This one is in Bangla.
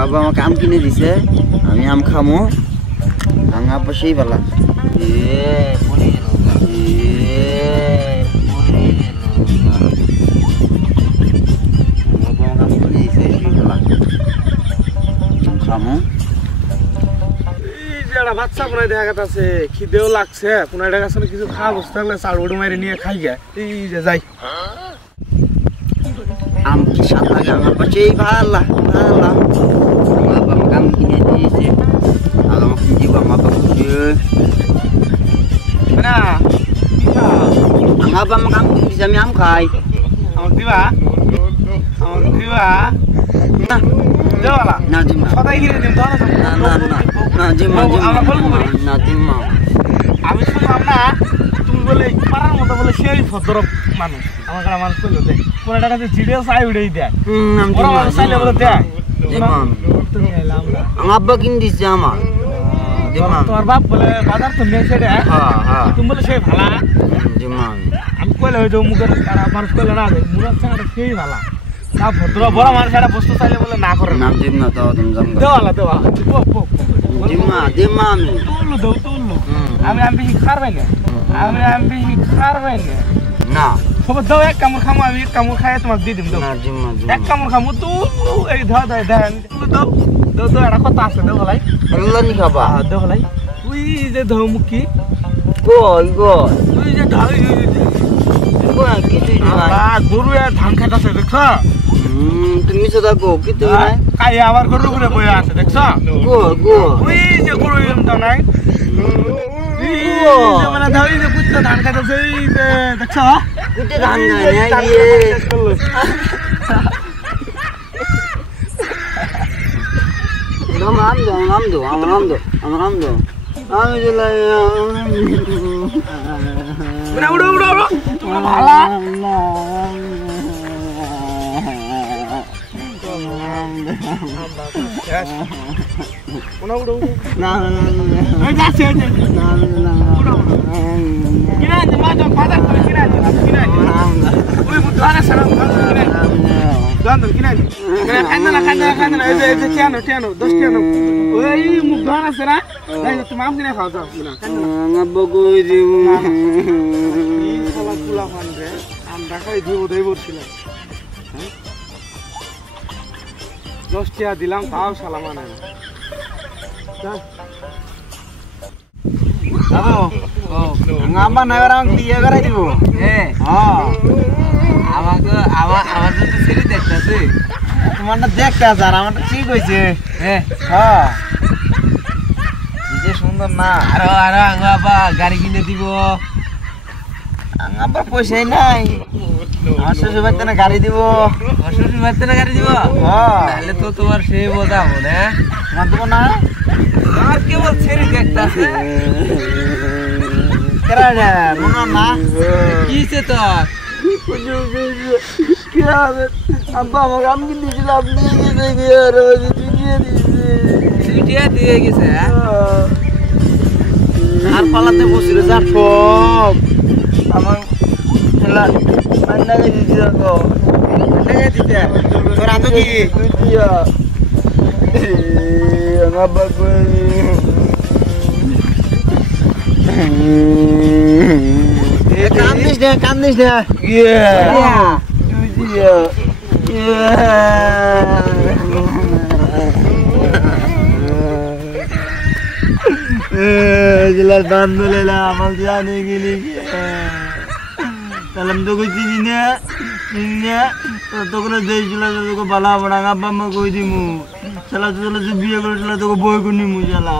আব্বা আমাকে আম কিনে দিছে আমি আম খামো আব্বা সেই বেলা খামো বাচ্চা পুনাই দেখা গেছে খিদেও লাগছে পুনাই দেখা গেছে কিছু খাওয়া বসতে থাকলে চাল উড়ে মারি নিয়ে খাই গে এই যে যাই আম কি স্বাদ লাগে আমার পাশে ভালো ভালো আব্বা আমাকে আম কিনে দিয়েছে আর আমাকে দিব আব্বা খুশি না আব্বা আমাকে আম কিনে দিয়েছে আমি আম খাই আমাকে দিবা না দেওয়ালা না দিম না সদাই কিনে দিম তো না না না না জিম্মা আমার বলবো না জিম্মা আমি শুনলাম না তুমি বলে পাড়ার মতো বলে সেই ভদ্র মানুষ আমার কাছে মানুষ করলো দেখ কোনো টাকা জিডিও চাই উঠেই দেয় ওরা মানুষ চাইলে বলে দেয় আমার আব্বা কিনে দিচ্ছে আমার তোমার বাপ বলে বাজার তো নেই সেটা তুমি বলে সেই ভালা আমি কইলে হয়ে যাবো মুখের মানুষ কইলে না মুখের চাটা সেই ভালা না ভদ্র বড় মানুষ একটা বস্তু চাইলে বলে না করে না দিম না তো তুমি জানো দেওয়ালা দিম্মা দিম্মা আমি তুললো আমি বেশি খারবাই না আমি বেশি খারবাই না না খবর দাও এক কামড় খামো আমি এক কামড় খাই তোমাকে দিয়ে দিম না জিম্মা এক কামড় খামো তুললো এই দাও দাও একটা কথা আছে দেও ভাই আল্লাহ নি খাবা দেও ভাই তুই যে দাও মুখি কই তুই যে দাও কিছুই নাই গরু ধান খাইতেছে দেখছ তুমি সদা গো কি তুমি নাই কাই আমার গরু ঘুরে বয়ে আছে দেখছ ওই যে গরু এমটা নাই মানে ধরি যে কুত্তা ধান খাইতেছে এই যে দেখছ কুত্তা ধান নাই আম দো আমি উড়ো তোমরা ভালা না দিলাম তাও সালাম আনে আমার নাগার আমাকে বিয়ে করাই দিব আমাকে আমার তো ছেলে দেখতেছে তোমারটা দেখতে আছে আর আমারটা ঠিক হয়েছে যে সুন্দর না আরো আঙ্গাবা গাড়ি কিনে দিব আঙ্গাবার পয়সাই নাই আমার শ্বশুর বাড়িতে না গাড়ি দিব শ্বশুর বাড়িতে না গাড়ি দিব তাহলে তো তোমার সেই বোঝা হবে না দেবো না আর কেবল ছেলে দেখতেছে মনে না কিছে তো আব্বা আমাকে আম কিনে দিয়েছিল আপনি দিয়ে গেছে আর পালাতে বসছিল যার সব আমার তোরা তো কি কান্দিস না জেলার বান্ধব আমার জানে গেলি তাহলে আমি তো কই চিনি না তোকে দিয়েছিল তোকে বালা বড়া আব্বা মা কই দিমু চালা বিয়ে করে তোকে বই করে নিমু চালা